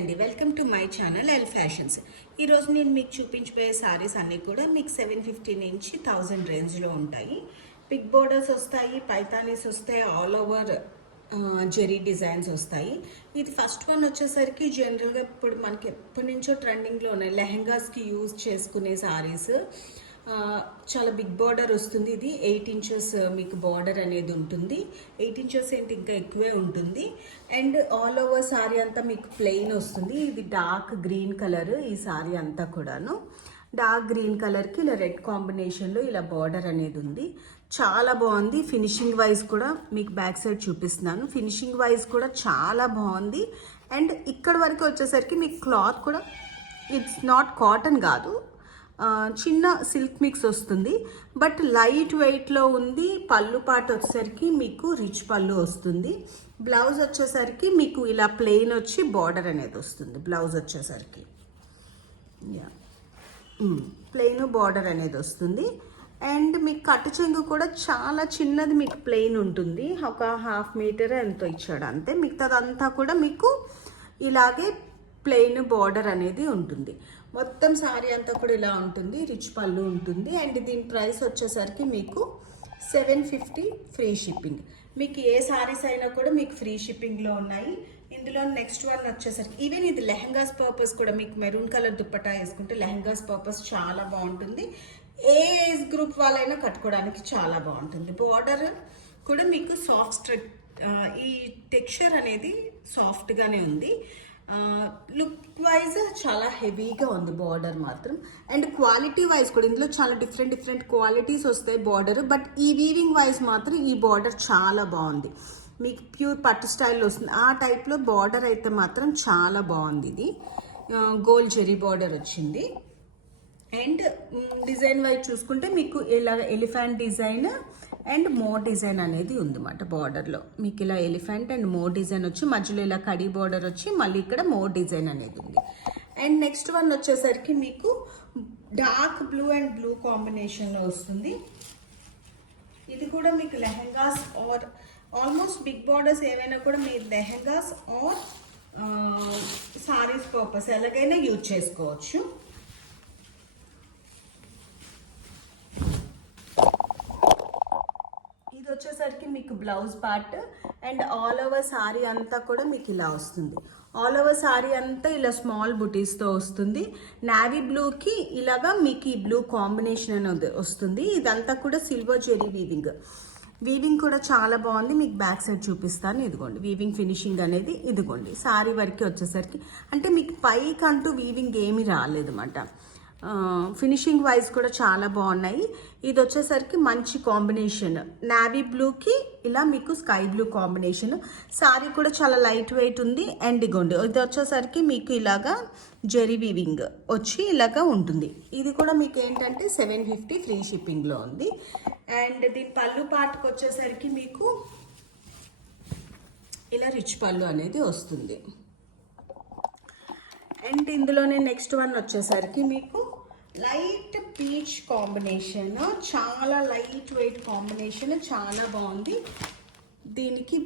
అండి, welcome to my channel L fashions. ఈరోజు నేను మీకు చూపించబోయే సారీస్ అన్నీ కూడా మీకు 750 నుంచి 1000 రేంజ్లో ఉంటాయి. బిగ్ బోర్డర్స్ వస్తాయి, పైతానీస్ వస్తాయి, ఆల్ ఓవర్ జెరీ డిజైన్స్ వస్తాయి. ఇది ఫస్ట్ వన్ వచ్చేసరికి జనరల్గా ఇప్పుడు మనకి ఎప్పటి నుంచో ట్రెండింగ్లో ఉన్నాయి లెహెంగాస్కి యూజ్ చేసుకునే సారీస్. చాలా బిగ్ బార్డర్ వస్తుంది. ఇది 8 ఇంచెస్ మీకు బార్డర్ అనేది ఉంటుంది. 8 ఇంచెస్ ఏంటి, ఇంకా ఎక్కువే ఉంటుంది. అండ్ ఆల్ ఓవర్ సారీ అంతా మీకు ప్లెయిన్ వస్తుంది. ఇది డార్క్ గ్రీన్ కలర్. ఈ సారీ అంతా కూడాను డార్క్ గ్రీన్ కలర్కి ఇలా రెడ్ కాంబినేషన్లో ఇలా బార్డర్ అనేది ఉంది. చాలా బాగుంది. ఫినిషింగ్ వైజ్ కూడా మీకు బ్యాక్ సైడ్ చూపిస్తున్నాను. ఫినిషింగ్ వైజ్ కూడా చాలా బాగుంది. అండ్ ఇక్కడ వరకు వచ్చేసరికి మీకు క్లాత్ కూడా ఇట్స్ నాట్ కాటన్ కాదు, చిన్న సిల్క్ మిక్స్ వస్తుంది, బట్ లైట్ వెయిట్లో ఉంది. పళ్ళు పాట వచ్చేసరికి మీకు రిచ్ పళ్ళు వస్తుంది. బ్లౌజ్ వచ్చేసరికి మీకు ఇలా ప్లెయిన్ వచ్చి బార్డర్ అనేది వస్తుంది. బ్లౌజ్ వచ్చేసరికి ప్లెయిన్ బార్డర్ అనేది వస్తుంది. అండ్ మీకు కట్టు చెంగు కూడా చాలా చిన్నది, మీకు ప్లెయిన్ ఉంటుంది. ఒక 1/2 మీటర్ ఎంతో ఇచ్చాడు అంతే. మిగతాదంతా కూడా మీకు ఇలాగే ప్లెయిన్ బార్డర్ అనేది ఉంటుంది. మొత్తం సారీ అంతా కూడా ఇలా ఉంటుంది. రిచ్ పళ్ళు ఉంటుంది. అండ్ దీని ప్రైస్ వచ్చేసరికి మీకు 750 ఫ్రీ షిప్పింగ్. మీకు ఏ సారీస్ అయినా కూడా మీకు ఫ్రీ షిప్పింగ్లో ఉన్నాయి. ఇందులో నెక్స్ట్ వన్ వచ్చేసరికి ఈవెన్ ఇది లెహంగాస్ పర్పస్ కూడా మీకు మెరూన్ కలర్ దుప్పటా వేసుకుంటే లెహంగాస్ పర్పస్ చాలా బాగుంటుంది. ఏ ఏజ్ గ్రూప్ వాళ్ళైనా కట్టుకోవడానికి చాలా బాగుంటుంది. బార్డర్ కూడా మీకు సాఫ్ట్, ఈ టెక్స్చర్ అనేది సాఫ్ట్గానే ఉంది. లుక్ వైజ్ చాలా హెవీగా ఉంది బార్డర్ మాత్రం. అండ్ క్వాలిటీ వైజ్ కూడా ఇందులో చాలా డిఫరెంట్ క్వాలిటీస్ వస్తాయి బార్డర్. బట్ ఈ వీవింగ్ వైజ్ మాత్రం ఈ బార్డర్ చాలా బాగుంది. మీకు ప్యూర్ పట్టు స్టైల్లో వస్తుంది. ఆ టైప్లో బార్డర్ అయితే మాత్రం చాలా బాగుంది. ఇది గోల్డ్ జెరీ బార్డర్ వచ్చింది. అండ్ డిజైన్ వైజ్ చూసుకుంటే మీకు ఇలా elephant design and more design అనేది ఉందన్నమాట. బార్డర్లో మీకు ఇలా ఎలిఫెంట్ అండ్ మోర్ డిజైన్ వచ్చి మధ్యలో ఇలా కడి బార్డర్ వచ్చి మళ్ళీ ఇక్కడ మోర్ డిజైన్ అనేది ఉంది. అండ్ నెక్స్ట్ వన్ వచ్చేసరికి మీకు డార్క్ బ్లూ అండ్ బ్లూ కాంబినేషన్లో వస్తుంది. ఇది కూడా మీకు lehengas or almost big borders ఏవైనా కూడా మీరు లెహెంగాస్ ఆర్ సారీస్ పర్పస్ ఎలాగైనా యూజ్ చేసుకోవచ్చు. వచ్చేసరికి మీకు blouse part and all over sari అంతా కూడా మీకు ఇలా వస్తుంది. ఆల్ ఓవర్ సారీ అంతా ఇలా స్మాల్ బుటీస్తో వస్తుంది. నావీ బ్లూకి ఇలాగా మీకు ఈ బ్లూ కాంబినేషన్ అనేది వస్తుంది. ఇదంతా కూడా సిల్వర్ జెరీ వీవింగ్ కూడా చాలా బాగుంది. మీకు బ్యాక్ సైడ్ చూపిస్తాను. ఇదిగోండి వీవింగ్ ఫినిషింగ్ అనేది ఇదిగోండి. సారీ వరకు వచ్చేసరికి అంటే మీకు పైకి అంటూ వీవింగ్ ఏమీ రాలేదన్నమాట. ఫినిషింగ్ వైజ్ కూడా చాలా బాగున్నాయి. ఇది వచ్చేసరికి మంచి కాంబినేషన్. నావీ బ్లూకి ఇలా మీకు స్కై బ్లూ కాంబినేషన్. సారీ కూడా చాలా లైట్ వెయిట్ ఉంది. అండ్ ఇగోండి ఇది వచ్చేసరికి మీకు ఇలాగా జెరీ వీవింగ్ వచ్చి ఇలాగా ఉంటుంది. ఇది కూడా మీకు ఏంటంటే 750 ఫ్రీ షిప్పింగ్లో ఉంది. అండ్ దీని పళ్ళు పార్ట్కి వచ్చేసరికి మీకు ఇలా రిచ్ పళ్ళు అనేది వస్తుంది. అండ్ ఇందులోనే నెక్స్ట్ వన్ వచ్చేసరికి మీకు లైట్ పీచ్ కాంబినేషన్. చాలా లైట్ వెయిట్ కాంబినేషన్, చాలా బాగుంది. దీనికి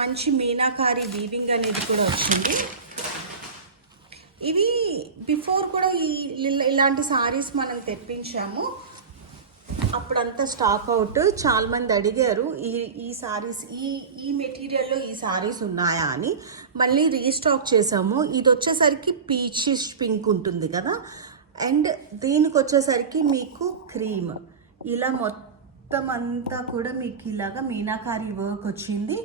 మంచి మీనాకారి వీవింగ్ అనేది కూడా వచ్చింది. ఇవి బిఫోర్ కూడా ఇలాంటి సారీస్ మనం తెప్పించాము. అప్పుడంతా స్టాక్ అవుట్. చాలా మంది అడిగారు ఈ సారీస్ ఈ మెటీరియల్లో ఈ సారీస్ ఉన్నాయా అని. మళ్ళీ రీస్టాక్ చేసాము. ఇది వచ్చేసరికి పీచిష్ పింక్ ఉంటుంది కదా. అండ్ దీనికి వచ్చేసరికి మీకు క్రీమ్ ఇలా మొత్తం అంతా కూడా మీకు ఇలాగా మీనాకారి వర్క్ వచ్చింది.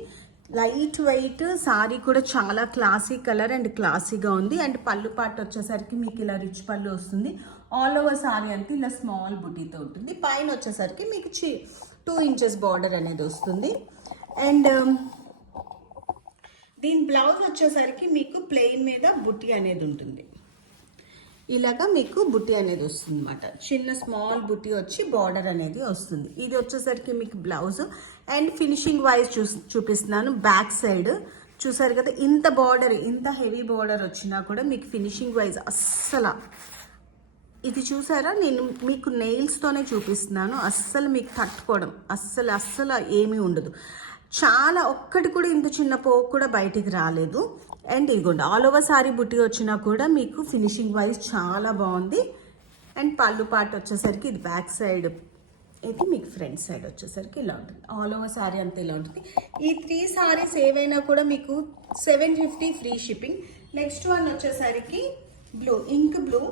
లైట్ వెయిట్ సారీ కూడా చాలా క్లాసీ కలర్ అండ్ క్లాసీగా ఉంది. అండ్ పళ్ళు పాట వచ్చేసరికి మీకు ఇలా రిచ్ పళ్ళు వస్తుంది. ఆల్ ఓవర్ సారీ అంతా ఇలా స్మాల్ బుటీతో ఉంటుంది. పైన వచ్చేసరికి మీకు 2 ఇంచెస్ బార్డర్ అనేది వస్తుంది. అండ్ దీని బ్లౌజ్ వచ్చేసరికి మీకు ప్లెయిన్ మీద బుటీ అనేది ఉంటుంది. ఇలాగా మీకు బుటీ అనేది వస్తుంది అన్నమాట. చిన్న స్మాల్ బుటీ వచ్చి బార్డర్ అనేది వస్తుంది. ఇది వచ్చేసరికి మీకు బ్లౌజ్. అండ్ ఫినిషింగ్ వైజ్ చూపిస్తున్నాను. బ్యాక్ సైడ్ చూసారు కదా, ఇంత బార్డర్, ఇంత హెవీ బార్డర్ వచ్చినా కూడా మీకు ఫినిషింగ్ వైజ్ అస్సలు ఇది చూసారా, నేను మీకు నెయిల్స్తోనే చూపిస్తున్నాను. అస్సలు మీకు తట్టుకోవడం అస్సలు ఏమీ ఉండదు. చాలా ఒక్కటి కూడా ఇంత చిన్న పోగు కూడా బయటికి రాలేదు. అండ్ ఇదిగోండి ఆల్ ఓవర్ సారీ బుట్టి వచ్చినా కూడా మీకు ఫినిషింగ్ వైజ్ చాలా బాగుంది. అండ్ పళ్ళు పార్ట్ వచ్చేసరికి ఇది బ్యాక్ సైడ్, ఇది మీకు ఫ్రంట్ సైడ్ వచ్చేసరికి ఇలా ఉంటుంది. ఆల్ ఓవర్ సారీ అంతా ఇలా ఉంటుంది. ఈ 3 సారీస్ ఏవైనా కూడా మీకు 750 ఫ్రీ షిప్పింగ్. నెక్స్ట్ వన్ వచ్చేసరికి బ్లూ, ఇంక్ బ్లూ,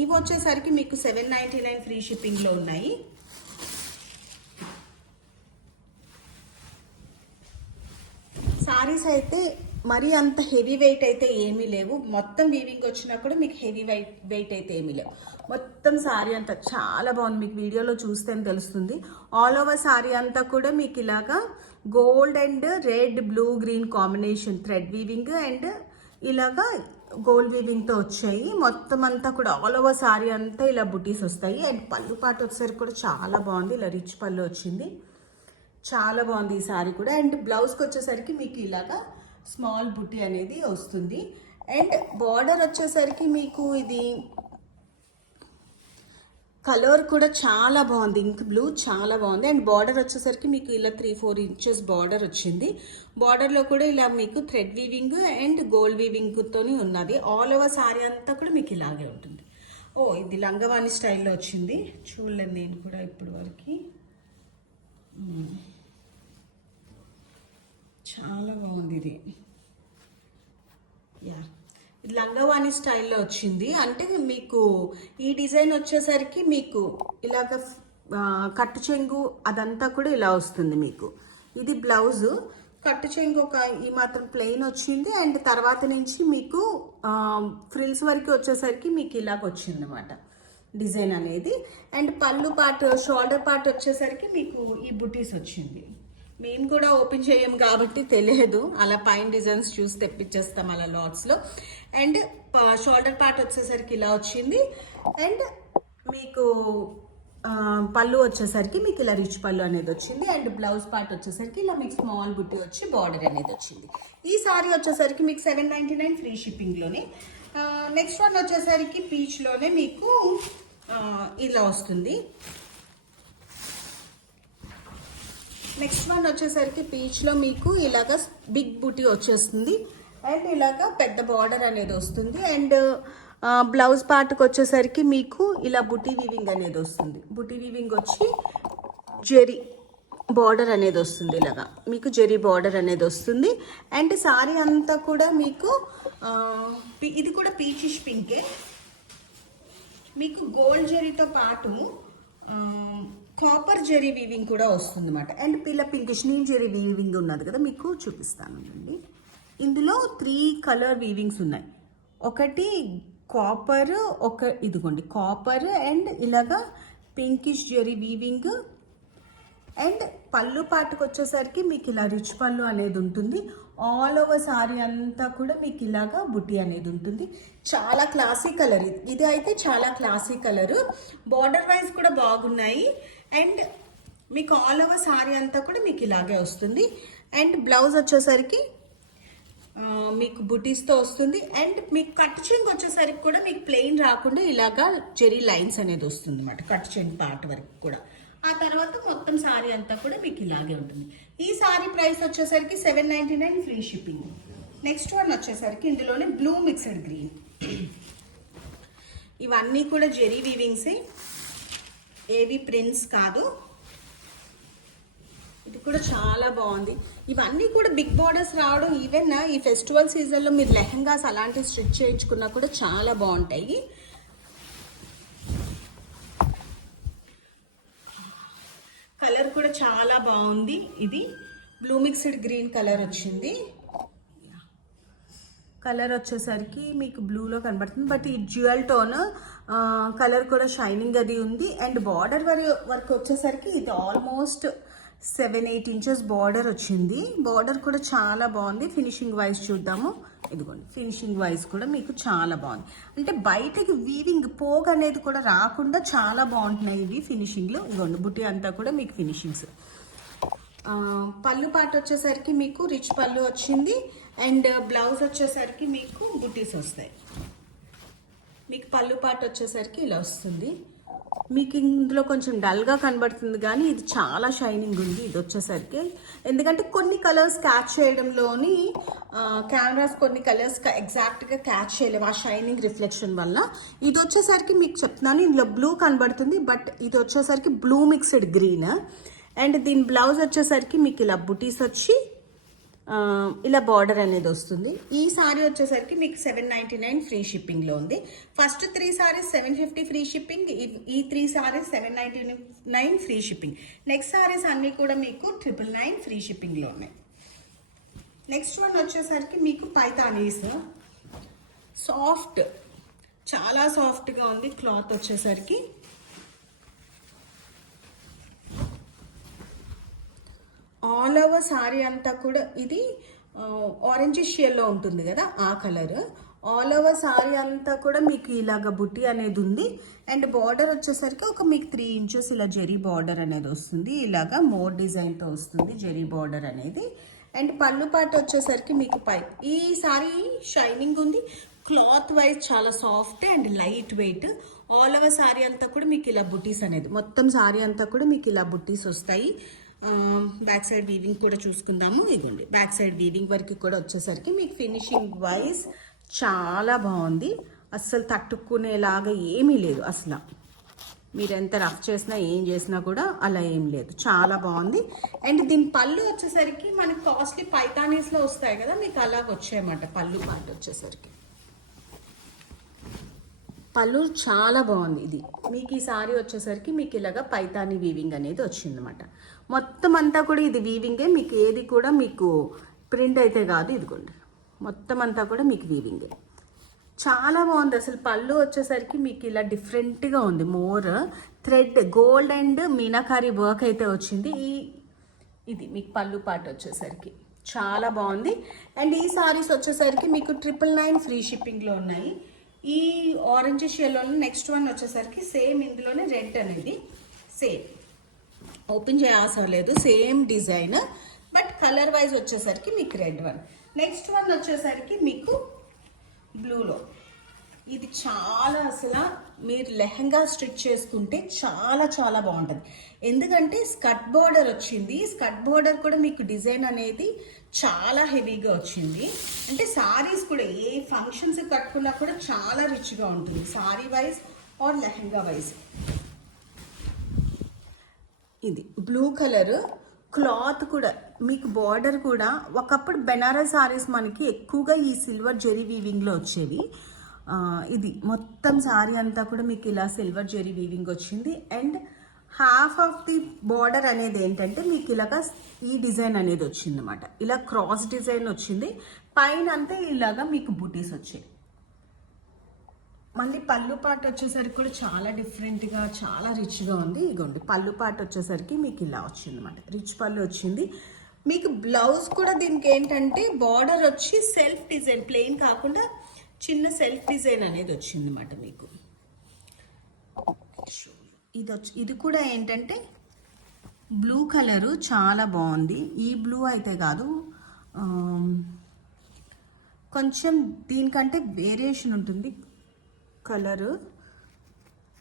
ఇవి వచ్చేసరికి మీకు 799 ఫ్రీ షిప్పింగ్లో ఉన్నాయి. సారీస్ అయితే మరీ అంత హెవీ వెయిట్ అయితే ఏమీ లేవు. మొత్తం వీవింగ్ వచ్చినా కూడా మీకు హెవీ వెయిట్ అయితే ఏమీ లేవు. మొత్తం సారీ అంతా చాలా బాగుంది. మీకు వీడియోలో చూస్తేనే తెలుస్తుంది. ఆల్ ఓవర్ సారీ అంతా కూడా మీకు ఇలాగా gold and red, blue, green combination thread weaving and ఇలాగా గోల్డ్ వీవింగ్తో వచ్చాయి. మొత్తం అంతా కూడా ఆల్ ఓవర్ సారీ అంతా ఇలా బుటీస్ వస్తాయి. అండ్ పళ్ళు పాటు వచ్చేసరికి కూడా చాలా బాగుంది. ఇలా రిచ్ పళ్ళు వచ్చింది, చాలా బాగుంది ఈ సారీ కూడా. అండ్ బ్లౌజ్కి వచ్చేసరికి మీకు ఇలాగా స్మాల్ బుట్టి అనేది వస్తుంది. అండ్ బార్డర్ వచ్చేసరికి మీకు ఇది కలర్ కూడా చాలా బాగుంది, ఇంక్ బ్లూ చాలా బాగుంది. అండ్ బార్డర్ వచ్చేసరికి మీకు ఇలా 3-4 ఇంచెస్ బార్డర్ వచ్చింది. బార్డర్లో కూడా ఇలా మీకు థ్రెడ్ వీవింగ్ అండ్ గోల్డ్ వీవింగ్తో ఉన్నది. ఆల్ ఓవర్ సారీ అంతా కూడా మీకు ఇలాగే ఉంటుంది. ఇది లంగవాణి స్టైల్లో వచ్చింది, చూడలేదు నేను కూడా ఇప్పటి వరకు. చాలా బాగుంది ఇది. ఇది లంగవాణి స్టైల్లో వచ్చింది. అంటే మీకు ఈ డిజైన్ వచ్చేసరికి మీకు ఇలాగ కట్టు చెంగు అదంతా కూడా ఇలా వస్తుంది మీకు. ఇది బ్లౌజు, కట్టు చెంగు ఒక ఈ మాత్రం ప్లెయిన్ వచ్చింది. అండ్ తర్వాత నుంచి మీకు ఫ్రిల్స్ వరకు వచ్చేసరికి మీకు ఇలాగ వచ్చింది అన్నమాట డిజైన్ అనేది. అండ్ పళ్ళు పార్ట్, షోల్డర్ పార్ట్ వచ్చేసరికి మీకు ఈ బుటీస్ వచ్చింది. మేము కూడా ఓపెన్ చేయము కాబట్టి తెలియదు, అలా పైన డిజైన్స్ చూసి తెప్పించేస్తాం అలా లాట్స్లో. అండ్ షోల్డర్ పార్ట్ వచ్చేసరికి ఇలా వచ్చింది. అండ్ మీకు పళ్ళు వచ్చేసరికి మీకు ఇలా రిచ్ పళ్ళు అనేది వచ్చింది. అండ్ బ్లౌజ్ పార్ట్ వచ్చేసరికి ఇలా మీకు స్మాల్ బుట్టి వచ్చి బార్డర్ అనేది వచ్చింది. ఈ సారీ వచ్చేసరికి మీకు 799 ఫ్రీ షిప్పింగ్లోనే. నెక్స్ట్ వన్ వచ్చేసరికి పీచ్లోనే మీకు ఇలా వస్తుంది. నెక్స్ట్ వన్ వచ్చేసరికి పీచ్లో మీకు ఇలాగ బిగ్ బుటీ వచ్చేస్తుంది. అండ్ ఇలాగ పెద్ద బార్డర్ అనేది వస్తుంది. అండ్ బ్లౌజ్ పార్ట్కి వచ్చేసరికి మీకు ఇలా బుటీ వీవింగ్ అనేది వస్తుంది. బుటీ వీవింగ్ వచ్చి జెరీ బార్డర్ అనేది వస్తుంది. ఇలాగా మీకు జెరీ బార్డర్ అనేది వస్తుంది. అండ్ సారీ అంతా కూడా మీకు ఇది కూడా పీచిష్ పింకే, మీకు గోల్డ్ జెరీతో పాటు కాపర్ జెరీ వీవింగ్ కూడా వస్తుంది అన్నమాట. అండ్ పింకిష్ నీమ్ జెరీ వీవింగ్ ఉన్నది కదా, మీకు చూపిస్తాను అండి. ఇందులో 3 కలర్ వీవింగ్స్ ఉన్నాయి. ఒకటి కాపర్, ఇదిగోండి కాపర్ అండ్ ఇలాగా పింకిష్ జెరీ వీవింగ్. అండ్ పళ్ళు పాటుకు వచ్చేసరికి మీకు ఇలా రిచ్ పళ్ళు అనేది ఉంటుంది. ఆల్ ఓవర్ సారీ అంతా కూడా మీకు ఇలాగా బుట్టి అనేది ఉంటుంది. చాలా క్లాసీ కలర్ ఇది అయితే చాలా క్లాసీ కలరు. బార్డర్ వైజ్ కూడా బాగున్నాయి. అండ్ మీకు ఆల్ ఓవర్ సారీ అంతా కూడా మీకు ఇలాగే వస్తుంది. అండ్ బ్లౌజ్ వచ్చేసరికి మీకు బుటీస్తో వస్తుంది. అండ్ మీకు కట్ చెంగు వచ్చేసరికి కూడా మీకు ప్లెయిన్ రాకుండా ఇలాగా జెరీ లైన్స్ అనేది వస్తుంది అన్నమాట, కట్ చెంగు పార్ట్ వరకు కూడా. ఆ తర్వాత మొత్తం సారీ అంతా కూడా మీకు ఇలాగే ఉంటుంది. ఈ సారీ ప్రైస్ వచ్చేసరికి 799 ఫ్రీ షిప్పింగ్. నెక్స్ట్ వన్ వచ్చేసరికి ఇందులోనే బ్లూ మిక్స్డ్ గ్రీన్. ఇవన్నీ కూడా జెరీ వీవింగ్సే, ఏవి ప్రింట్స్ కాదు. ఇది కూడా చాలా బాగుంది. ఇవన్నీ కూడా బిగ్ బార్డర్స్ రావడం, ఈవెన్ ఈ ఫెస్టివల్ సీజన్లో మీరు లెహంగాస్ అలాంటివి స్టిచ్ చేయించుకున్నా కూడా చాలా బాగుంటాయి. కలర్ కూడా చాలా బాగుంది. ఇది బ్లూ మిక్స్డ్ గ్రీన్ కలర్ వచ్చింది. కలర్ వచ్చేసరికి మీకు బ్లూలో కనబడుతుంది, బట్ ఈ జ్యువెల్ టోన్ కలర్ కూడా షైనింగ్ అది ఉంది. అండ్ బార్డర్ వరకు వచ్చేసరికి ఇది ఆల్మోస్ట్ 7-8 ఇంచెస్ బార్డర్ వచ్చింది. బార్డర్ కూడా చాలా బాగుంది. ఫినిషింగ్ వైజ్ చూద్దాము. ఇదిగోండి ఫినిషింగ్ వైజ్ కూడా మీకు చాలా బాగుంది. అంటే బయటకి వీవింగ్ పోగ్ అనేది కూడా రాకుండా చాలా బాగుంటున్నాయి ఇవి ఫినిషింగ్లో. ఇదిగోండి బుట్టి అంతా కూడా మీకు ఫినిషింగ్స్. పళ్ళు పాట వచ్చేసరికి మీకు రిచ్ పళ్ళు వచ్చింది. అండ్ బ్లౌజ్ వచ్చేసరికి మీకు బుటీస్ వస్తాయి. మీకు పళ్ళు పాట వచ్చేసరికి ఇలా వస్తుంది. మీకు ఇందులో కొంచెం డల్గా కనబడుతుంది కానీ ఇది చాలా షైనింగ్ ఉంది ఇది వచ్చేసరికి. ఎందుకంటే కొన్ని కలర్స్ క్యాచ్ చేయడంలోని కెమెరాస్ కొన్ని కలర్స్ ఎగ్జాక్ట్గా క్యాచ్ చేయలేవు ఆ షైనింగ్ రిఫ్లెక్షన్ వల్ల. ఇది వచ్చేసరికి మీకు చెప్తున్నాను ఇందులో బ్లూ కనబడుతుంది, బట్ ఇది వచ్చేసరికి బ్లూ మిక్స్డ్ గ్రీన్. అండ్ దీని బ్లౌజ్ వచ్చేసరికి మీకు ఇలా బుటీస్ వచ్చి ఇలా బార్డర్ అనేది వస్తుంది. ఈ సారీ వచ్చేసరికి మీకు 799 ఫ్రీ షిప్పింగ్లో ఉంది. ఫస్ట్ 3 సారీస్ 750 ఫ్రీ షిప్పింగ్, ఈ 3 saris 799 free shipping. Next saris అన్నీ కూడా మీకు 999 ఫ్రీ షిప్పింగ్లో ఉన్నాయి. నెక్స్ట్ వన్ వచ్చేసరికి మీకు పైతానీస్, సాఫ్ట్, చాలా సాఫ్ట్గా ఉంది క్లాత్ వచ్చేసరికి. ఆల్ ఓవర్ సారీ అంతా కూడా ఇది ఆరెంజ్ షేడ్లో ఉంటుంది కదా ఆ కలర్. ఆల్ ఓవర్ సారీ అంతా కూడా మీకు ఇలాగ బుట్టి అనేది ఉంది. అండ్ బార్డర్ వచ్చేసరికి ఒక మీకు 3 ఇంచెస్ ఇలా జెరీ బార్డర్ అనేది వస్తుంది. ఇలాగా మోర్ డిజైన్తో వస్తుంది జెరీ బార్డర్ అనేది. అండ్ పళ్ళు పాట వచ్చేసరికి మీకు ఈ సారీ షైనింగ్ ఉంది, క్లాత్ వైజ్ చాలా soft and light weight. All over sari అంతా కూడా మీకు ఇలా బుటీస్ అనేది, మొత్తం సారీ అంతా కూడా మీకు ఇలా బుటీస్ వస్తాయి. బ్యాక్ సైడ్ వీవింగ్ కూడా చూసుకుందాము. ఇదిగోండి బ్యాక్ సైడ్ వీవింగ్ వరకు కూడా వచ్చేసరికి మీకు ఫినిషింగ్ వైజ్ చాలా బాగుంది. అస్సలు తట్టుకునేలాగా ఏమీ లేదు అసలు. మీరు ఎంత రఫ్ చేసినా ఏం చేసినా కూడా అలా ఏం లేదు, చాలా బాగుంది. అండ్ దీని పళ్ళు వచ్చేసరికి మనకి కాస్ట్లీ పైతానీస్లో వస్తాయి కదా, మీకు అలాగ వచ్చాయన్నమాట పళ్ళు పాటు వచ్చేసరికి. పళ్ళు చాలా బాగుంది. ఇది మీకు ఈ సారీ వచ్చేసరికి మీకు ఇలాగా పైతానీ వీవింగ్ అనేది వచ్చిందన్నమాట. మొత్తం అంతా కూడా ఇది వీవింగే, మీకు ఏది కూడా మీకు ప్రింట్ అయితే కాదు. ఇదిగోండి మొత్తం అంతా కూడా మీకు వీవింగే, చాలా బాగుంది అసలు. పళ్ళు వచ్చేసరికి మీకు ఇలా డిఫరెంట్గా ఉంది, more thread gold and meenakari work అయితే వచ్చింది. ఇది మీకు పళ్ళు పాట వచ్చేసరికి చాలా బాగుంది. అండ్ ఈ సారీస్ వచ్చేసరికి మీకు 999 ఫ్రీ షిప్పింగ్లో ఉన్నాయి. ఈ ఆరెంజ్ షేడ్లో నెక్స్ట్ వన్ వచ్చేసరికి సేమ్ ఇందులోనే రెడ్ అనేది సేమ్, ఓపెన్ చేయాల్సిన లేదు, same design, but colour wise వచ్చేసరికి మీకు రెడ్ వన్. నెక్స్ట్ వన్ వచ్చేసరికి మీకు బ్లూలో. ఇది చాలా అసలు మీరు లెహంగా స్టిచ్ చేసుకుంటే చాలా చాలా బాగుంటుంది. ఎందుకంటే స్కర్ట్ బోర్డర్ వచ్చింది, స్కర్ట్ బోర్డర్ కూడా మీకు డిజైన్ అనేది చాలా హెవీగా వచ్చింది. అంటే సారీస్ కూడా ఏ ఫంక్షన్స్ కట్టుకున్నా కూడా చాలా రిచ్గా ఉంటుంది sari wise or lehenga wise. ఇది బ్లూ కలర్ క్లాత్ కూడా మీకు బార్డర్ కూడా ఒకప్పుడు బెనారస్ సారీస్ మనకి ఎక్కువగా ఈ సిల్వర్ జెరీ వీవింగ్లో వచ్చేవి. ఇది మొత్తం సారీ అంతా కూడా మీకు ఇలా సిల్వర్ జెరీ వీవింగ్ వచ్చింది. And half of the border అనేది ఏంటంటే మీకు ఇలాగా ఈ డిజైన్ అనేది వచ్చింది అనమాట, ఇలా క్రాస్ డిజైన్ వచ్చింది. పైన అంతా ఇలాగా మీకు బూటీస్ వచ్చాయి. మళ్ళీ పళ్ళు పాట వచ్చేసరికి కూడా చాలా డిఫరెంట్గా చాలా రిచ్గా ఉంది. ఇగోండి పళ్ళు పాట వచ్చేసరికి మీకు ఇలా వచ్చింది అనమాట, రిచ్ పళ్ళు వచ్చింది. మీకు బ్లౌజ్ కూడా దీనికి ఏంటంటే బార్డర్ వచ్చి సెల్ఫ్ డిజైన్, ప్లెయిన్ కాకుండా చిన్న సెల్ఫ్ డిజైన్ అనేది వచ్చింది అనమాట మీకు. ఇది కూడా ఏంటంటే బ్లూ కలరు చాలా బాగుంది. ఈ బ్లూ అయితే కాదు, కొంచెం దీనికంటే వేరియేషన్ ఉంటుంది కలరు.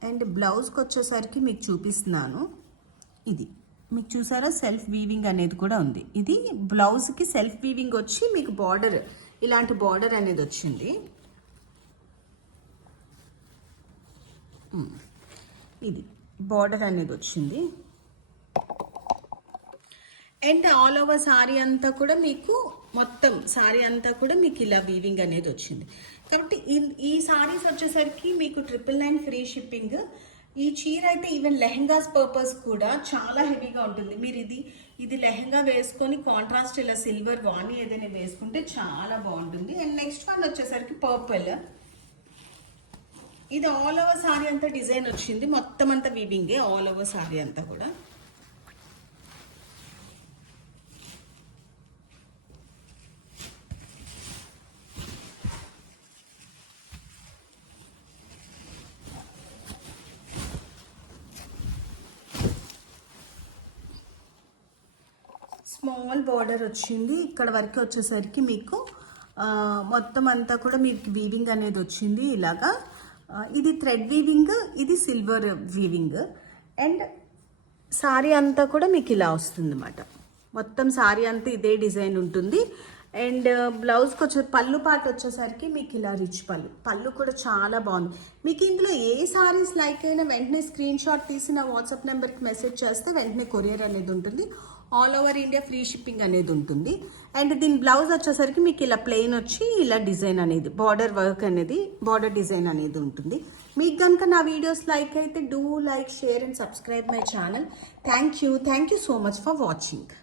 అండ్ బ్లౌజ్కి వచ్చేసరికి మీకు చూపిస్తున్నాను. ఇది మీకు చూసారా సెల్ఫ్ వీవింగ్ అనేది కూడా ఉంది. ఇది బ్లౌజ్కి సెల్ఫ్ వీవింగ్ వచ్చి మీకు బార్డర్ ఇలాంటి బార్డర్ అనేది వచ్చింది. ఇది బార్డర్ అనేది వచ్చింది. అండ్ ఆల్ ఓవర్ సారీ అంతా కూడా మీకు మొత్తం సారీ అంతా కూడా మీకు ఇలా వీవింగ్ అనేది వచ్చింది. కాబట్టి ఈ సారీస్ వచ్చేసరికి మీకు 999 ఫ్రీ షిప్పింగ్. ఈ చీర అయితే ఈవెన్ లెహంగాస్ పర్పస్ కూడా చాలా హెవీగా ఉంటుంది. మీరు ఇది లెహంగా వేసుకొని కాంట్రాస్ట్ ఇలా సిల్వర్ వాణి ఏదైనా వేసుకుంటే చాలా బాగుంటుంది. అండ్ నెక్స్ట్ వన్ వచ్చేసరికి పర్పుల్. ఇది ఆల్ ఓవర్ సారీ అంతా డిజైన్ వచ్చింది, మొత్తం అంతా వీవింగే ఆల్ ఓవర్ సారీ అంతా కూడా. స్మాల్ బార్డర్ వచ్చింది, ఇక్కడ వరకు వచ్చేసరికి మీకు మొత్తం అంతా కూడా మీకు వీవింగ్ అనేది వచ్చింది. ఇలాగా ఇది థ్రెడ్ వీవింగ్, ఇది సిల్వర్ వీవింగ్. అండ్ సారీ అంతా కూడా మీకు ఇలా వస్తుంది అన్నమాట. మొత్తం సారీ అంతా ఇదే డిజైన్ ఉంటుంది. అండ్ బ్లౌజ్కి పళ్ళు పాట వచ్చేసరికి మీకు ఇలా రిచ్ పళ్ళు కూడా చాలా బాగుంది. మీకు ఇందులో ఏ సారీస్ లైక్ అయినా వెంటనే స్క్రీన్ షాట్ తీసి నా వాట్సాప్ నెంబర్కి మెసేజ్ చేస్తే వెంటనే కొరియర్ అనేది ఉంటుంది. All over India free shipping అనేది ఉంటుంది. అండ్ దీని బ్లౌజ్ వచ్చేసరికి మీకు ఇలా ప్లెయిన్ వచ్చి ఇలా డిజైన్ అనేది బార్డర్ వర్క్ అనేది బార్డర్ డిజైన్ అనేది ఉంటుంది. మీకు కనుక నా వీడియోస్ లైక్ అయితే do like, share and subscribe my channel. Thank you so much for watching.